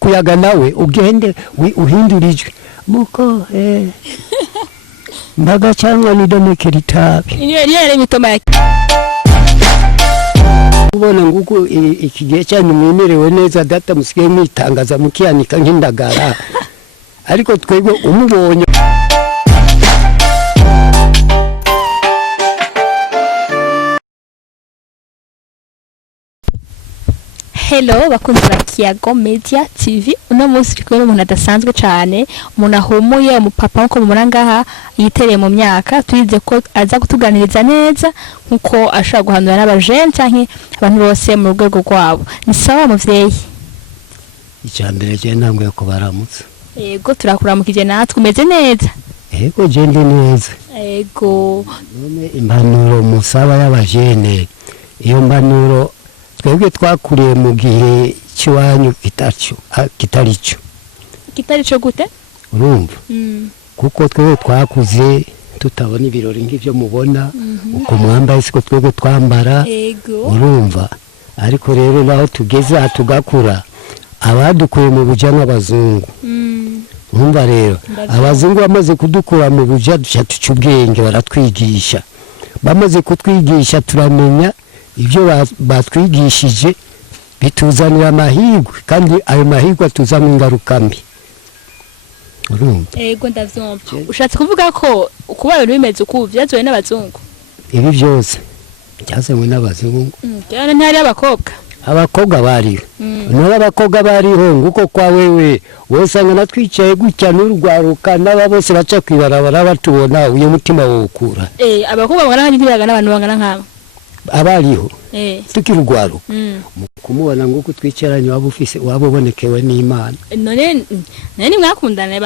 kuyaga nawe ugende uhindurijwe muko mbaga cyangwa nidomekera itabi niyo mitoma ya ubona nguko iki gihe cyane mwemerewe neza data musigaye mwitangaza mukiyanika nk'indagara ariko twebwe umubonye Hello bakunzi ba Kiyago Media TV uno munsi turi umuntu adasanzwe cyane umuntu ahumuye umupapa nko murangaha yitereye mu myaka twize ko aza kutuganiriza neza nkuko ashaka guhanura n'abajene cyangwa abantu bose mu rwego rwabo ni sawa muvyeyi icyambere je ntambwe ko baramutse yego turakuramukije natwe umeze neza yego je ndi neza yego none impanuro musaba y'abajene iyo mpanuro twebwe twakuriye mu gihe cy'iwanyu kitarico gute urumva kuko twebwe twakuze tutabona ibirori nk'ibyo mubona uko mwambaye siko twebwe twambara urumva ariko rero naho tugeze tugakura abadukuye mu buja n'abazungu urumva rero abazungu bamaze kudukura mu buja duca ubwenge baratwigisha bamaze kutwigisha turamenya ibyo batwigishije bituzanira amahirwe kandi ayo mahirwe atuzana ingaruka mbi urumva yego ndavyumva ushatse kuvuga ko kuba ibintu bimeze uko byazoye n'abazungu ibi byose byazanywe n'abazungu cyane ntari abakobwa bariho none abakobwa bariho nguko kwa wewe wosanga natwicaye gutya n'urwaruka n'aba bose baca kwibarabara batubona uyu mutima wokura abakobwa bangana nk'ibiraga n'abantu bangana nk'abo abariho tukirugwaro kumubona nguko twicaranye waba ubonekewe n'Imana none mwakundana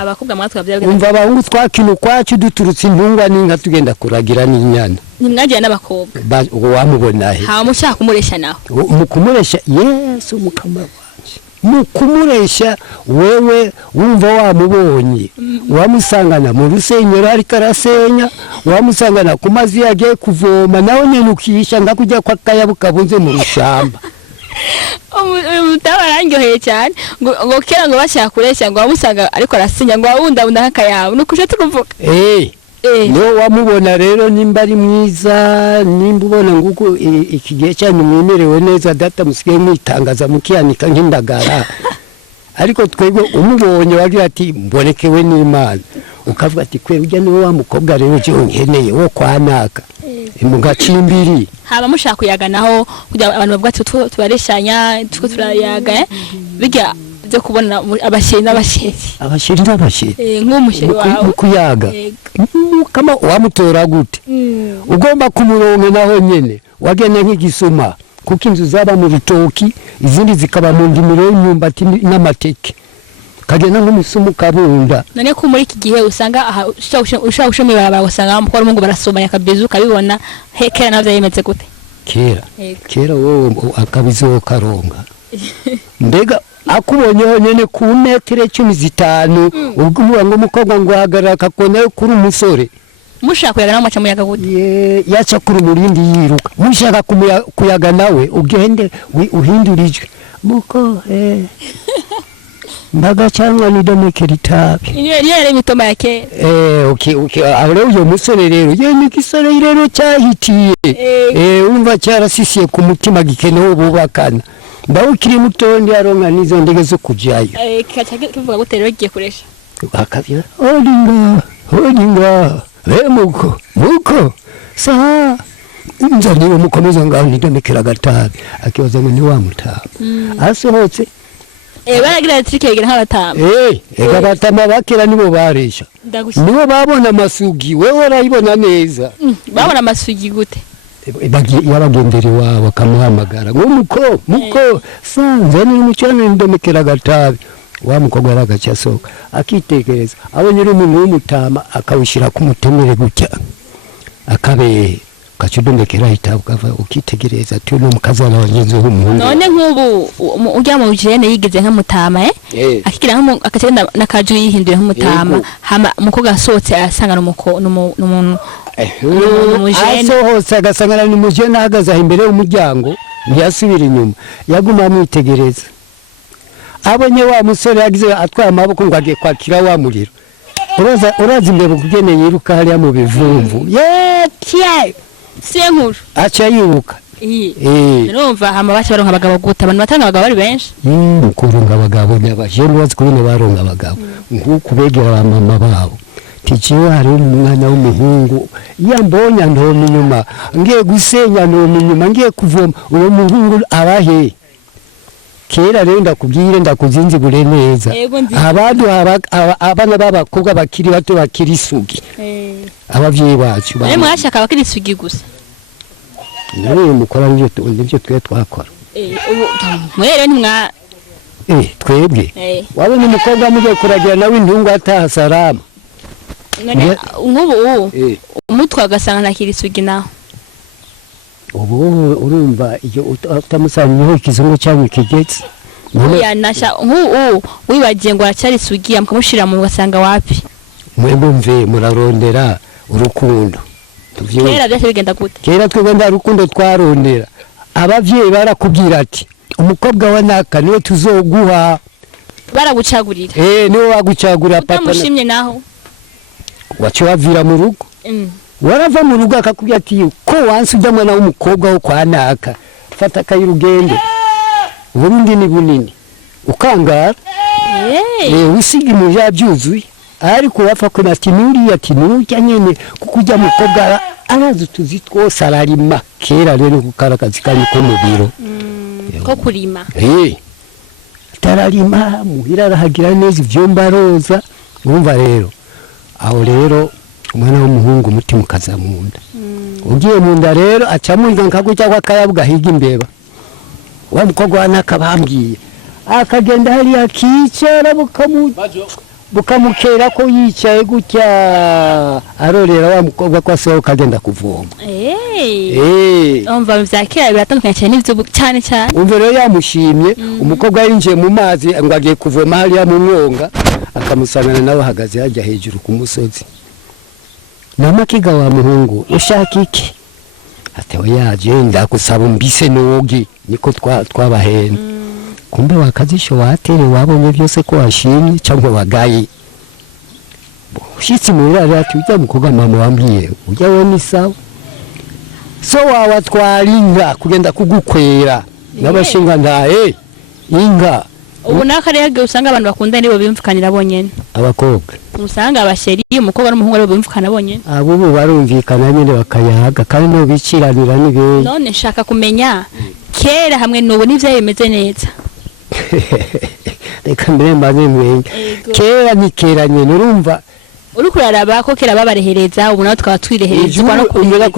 abakobwa mwatwabyaga umva abahungu twakinu kwacu duturutse intungwa n'inka tugenda kuragira n'inyana nimwagiye n'abakobwa wamubona he ha mushaka kumuresha naho mukumuresha Yesu mukama wanje mukumuresha wewe wumva wamubonye wamusangana mu rusenyero ari karasenya wamusangana ku mazi yagiye kuvoma nawe nyene ukisha ngakujya kwa kayabuka bunze mu rushamba mutabarangyoheye cyane ngo kera ngo bashaka kuresha ngo wamusanga ariko arasenya ngo wunda nk'akayabu nukushe tukuvuga no wamubona rero nimba ari mwiza nimba ubona nguko iki gihe cyane mwemerewe neza data musigaye mwitangaza mukiyanika nk'indagara ariko twebwe umubonye wagira ati mbonekewe n'Imana ukavuga ati kwe ujya niwe wa mukobwa rero cyo nkeneye wo kwanaka mugacimbiri haba mushaka kuyaganaho kugira abantu bavuga ati tubareshanya tuko turayaga bijya byo kubona abashiri n'abashiri nk'umushiri wawe kuyaga kama wamutora gute ugomba kumuronke naho nyene wagene nk'igisuma kuko inzu zaba mu rutoki izindi zikaba mu ndimiro y'imyumbati n'amateke kagena nk'umusumu kabunda none ko muri iki gihe usanga ushaka ushomye barabara usanga mukora mungu barasomanya kabizu kabibona kera navyo yemetse gute kera wowe akabizo karonga mbega akubonyeho nyene ku metero 15 ubwo ngo umukobwa ngo ahagarara kakona kuri umusore mushaka kuyaga nawe muyaga gute yaca kuri umurindi yiruka mushaka kuyaga nawe ugende uhindurijwe muko mbaga cyangwa nidomekera itabi niyo mitoma ya kera aho rero uyo musore rero ni gisore rero cyahitiye umva cyarasisiye ku mutima gikenewe bubakana ndaho kiri mutondi aronka nizo ndege zo kujayo kivuga gute rero giye kuresha akavira olinga muko sa nzaniwe mukomeza ngaho nidomekera gatabi akibaza ngo ni wa mutaba asohotse baragira trikegera nk'abatama abatama bakera nibo baresha nibo babona amasugi wewe urayibona neza babona amasugi gute yabagendera iwabo akamuhamagara ngo muko sanze ni umucana nidomekera gatabi wa mukobwa aragacasoka akitegereza abonye umuntu w'umutama akawishira ku mutemere gutya akabe kacudomekera itabu kava ukitegereza tu no mukazana wanyenze h'umuntu none nk'ubu ujya mu jene yigeze nk'amutama akikira akagenda nakaju yihindura nk'umutama hama mukobwa asotse asanga n'umuntu asohotse agasangana n'umujene ahagaze imbere y'umuryango ntiyasubira inyuma yaguma amwitegereza abonye wa musore yagize atwaye amaboko ngo agiye kwakira wa muriro urazi imbere kugene yiruka hariya mu bivumvu yetye senkuru aca yiruka urumva hama baca baronka abagabo guta abantu batanga abagabo bari benshi kuronka abagabo n'abajene bazi kubona baronka abagabo nk'uko begera mama babo tikiwe hari umwana w'umuhungu yambonye ntoma inyuma ngiye gusenya ntoma inyuma ngiye kuvoma uwo muhungu abahe kera rero ndakubwire ndakuzinzigure neza abandi abana b'abakobwa bakiri bato bakiri isugi abavyeyi bacu bari mwashaka bakiri isugi gusa nari mukora nivyo twe twakora mwere ntimwa twebwe wabona umukobwa muje kuragira nawe intungu ataha salama none nk'ubu umutwe agasanga ntakiri isugi naho ubu urumva iyo utamusanyeho ikizungu cyangwa ikigetse yanasha nk'ubu wibagiye ngo aracyari isugi mukamushira mu gasanga wapi mwebwe mve murarondera urukundo kera byose bigenda gute kera twebwe nda rukundo twarondera abavyeyi barakubwira ati umukobwa wa naka niwe tuzoguha baragucagurira niwe wagucagura papa utamushimye naho wacu wavira mu rugo warava mu rugo akakubwira ati ko wansi ujya mwana w'umukobwa wo kwa naka fata kayirugendo ubundi ni bunini ukangara wisiga imuje yabyuzuye ariko wafa ko ati nuri ati nujya nyene kuko ujya mukobwa arazi utuzi twose ararima kera rero gukara kazi kanyu ko mu biro ko kurima tararima muhira arahagira neza ivyomba roza urumva rero aho rero umwana w'umuhungu umutima ukaza mu nda ugiye mu nda rero acamurira nkagutya kwa kayabuga higa imbeba wa mukobwa wa nakabambwiye akagenda hariya akicara bukamukera ko yicaye gutya arorera wa mukobwa ko asohoka agenda kuvoma umva vya kera biratandukanye cyane n'ivyo cyane cyane umva rero yamushimye umukobwa yinjiye mu mazi ngo agiye kuvoma hariya mu mwonga akamusangana nawe ahagaze hajya hejuru ku musozi namakiga wa muhungu ushaka iki atewe yaje ndagusaba umbise nogi niko twabahena kumbe wakazisho watere wabonye byose ko washimye cyangwa wagaye ushitse mu rari ati ujya mukobwa mama wambwiye ujya we ni sawa so wawatwara inka kugenda kugukwera n'abashinga ndaye inka ubu nakarege usanga abantu bakunda nibo bimfukanira bonyene abakobwa usanga abasheri umukobwa n'umuhungu aribo bimfukana bonyene abo barumvikana nyine bakayaga kandi no biciranira n'ibindi none nshaka kumenya kera hamwe n'ubu n'ivyo bimeze neza reka mbere mbaze mwenge kera nikeranye nurumva uriko uraraba ko kera babarehereza ubu nawe twaba twireherezwa no kumvira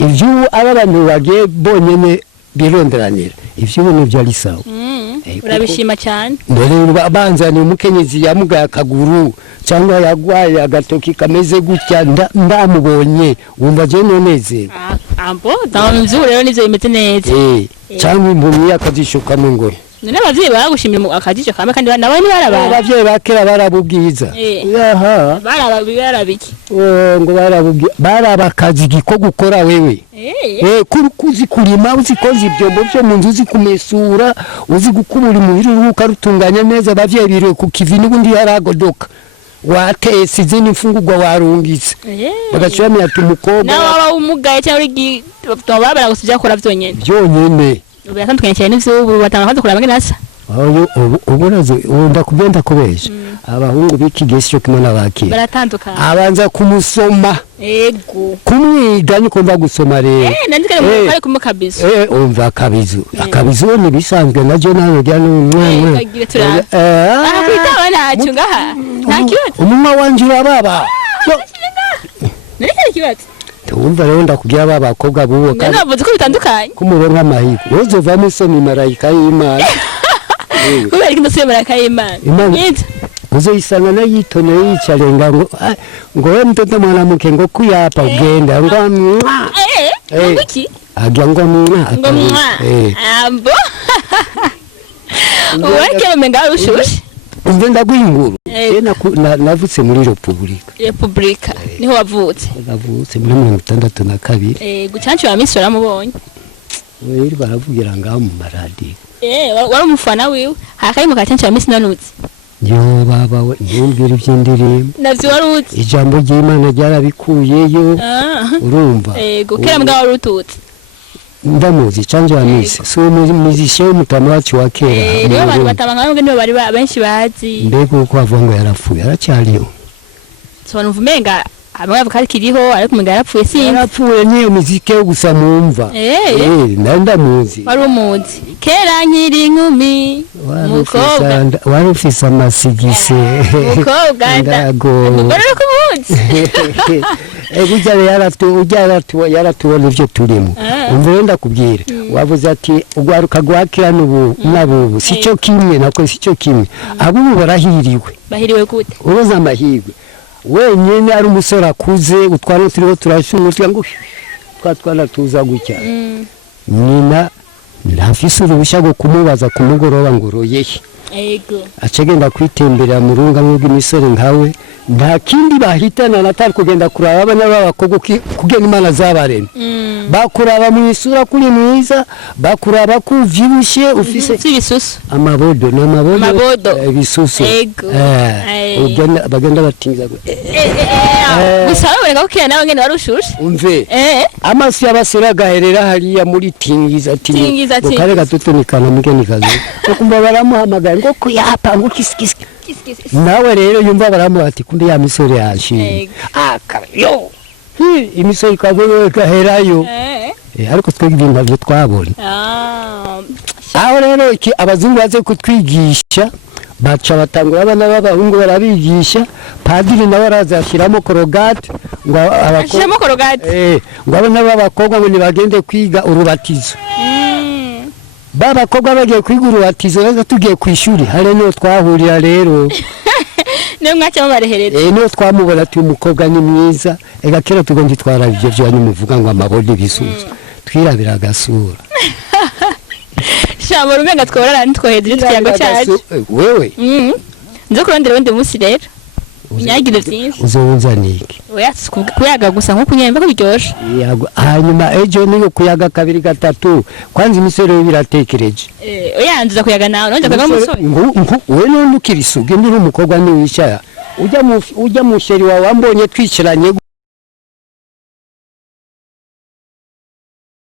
ivyo aba bantu bagiye bonyene bironderanira ivyo ubu nivyo ari sawa urabishima cyane mbere banzaniye umukenyezi yamugaye akaguru cyangwa yagwaye agatoki kameze gutya ndamubonye wumva je noneze ambo ndamvyo rero nivyo bimeze neza cyangwa impumyi akazishuka mu ngoro none abavyeyi baragushimira akajisho kame kandi nawe ni barabara abavyeyi bakera barabubwiza yaha barabiki ngo barabakazi giko gukora wewe kuzi kurima uzi koza ibyombo byo mu nzu uzi kumesura uzi gukubura imuhira ukarutunganya neza abavyeyi biriwe ku kivi n'ubundi yaragodoka watese izindi mfungurwa warungitse bagaciyamira ati umukobwa nawe waba umugaye cyangwa uri babara gusubya kora byonyene biratandukanye cyane n'ivyo ubu batanga kandi kuraba ngenasa uburazo ndakugenda kubesha abahungu b'ikigeshi cyo kimwe n'abakira baratandukanye abanza kumusoma kumwiga niko mva gusoma rero nandikare mu kare kumukabisa umva akabizo ni bisanzwe naje nawe rya n'umwana kwitawe ntacyo ngaha ntakibazo umuma wanje urababa narikare kibazo Tumva rero ndakubwira babakobwa bubo kandi navuze ko bitandukanye kumuronka amahigo uzovamo isoni marayika y'Imana kubera ko ndasubira marayika y'Imana uzoyisanga na yitone yicarenga ngo we mtoto mwanamke ngo kuyapa ugenda ngo iki ajya ngo ambo uweke umenga ushushe ngenda guhingura navutse muri Republika niho wavutse navutse muri 1962 gucancu wa misora mubonye wiri baravugira ngaho mu maradiyo. Wari umufana wiwe hakayimu kacenshi ya misi nanutse. Yo baba we ntumbwire iby'indirimbo. Navyo wari uzi. Ijambo ry'Imana ryarabikuyeyo. Urumva. Kera mbwa wari ututse. Ndamuzi canje wa misi. So muzishe umutama wacu wa kera. Niyo abantu batabanga ngo nibo bari benshi bazi. Mbega uko avuga ngo yarapfuye aracyariho. So nuvumenga abanga bakari kiriho ariko umenga yarapfuye sinzi. Yarapfuye niyo muzike yo gusa mumva. Ndamuzi. Wari umuzi. Kera nkiri inkumi. Mukobwa. Wari ufise amasigise. Mukobwa ndago. Bari kumuzi. Yaratubona ivyo turimo. Umva ndakubwira. Wavuze ati ugwaruka gwakira n'ubu sico kimwe nako sico kimwe. Abo barahiriwe. Bahiriwe gute? Uroza amahirwe. Wenyine ari umusore akuze utwana turiho turashungutse ngo twatwana tuza gutya. Nyina ntafise uruhushya rwo kumubaza kumugoroba ngo royeye. Acagenda kwitemberera mu rungano rw'imisore nkawe nta kindi bahitana natari kugenda kuraba abana b'abakobwa kugena Imana zabaremye. Bakuraba mu isura kuri mwiza, bakuraba ku vyibushe ufise ibisusu. Amabodo n'amabodo ibisusu. Ugenda bagenda batinza. Gusa baboneka ko kera nawe ngene warushushe. Umve. Amaso y'abasura gaherera hariya muri tingiza. Karega tutunikana mugeni kazi. Kumba baramuhamagara ngo kuyapa ngo kisikisi. Nawe rero yumva baramu ati kunde ya misore yashi. Yo. Imisore kagoye gaherayo. Ariko twege ibintu byo twabona. Aho rero iki abazungu baze kutwigisha baca batangura abana b'abahungu barabigisha padiri nawe arazashiramo korogate ngo abakobwa ngo abana b'abakobwa ngo nibagende kwiga urubatizo. Babakobwa bagiye kwiga urubatizo rero tugiye kwishuri hare no twahurira rero. Niyo mwacyo barehereza. Niyo twamubona ati umukobwa ni mwiza ega kera tugondi twara ibyo byo muvuga ngo amabodi bisuza twirabira agasura. Shamo rumenga tworara ntitwohedire twiyago cyaje. Wewe. Nzo kurondera wende musi rero. Unyagire byinshi. Uzonzanike. Oya kuyaga gusa nko kunyemba ko biryoshe. Hanyuma ejo niyo kuyaga kabiri gatatu kwanza imisoro biratekereje. Oya nzuza kuyaga nawe nonje kuyaga musore. We none ukirisuge ndi umukobwa ni wicara. Ujya mu sheri wawe ambonye twicaranye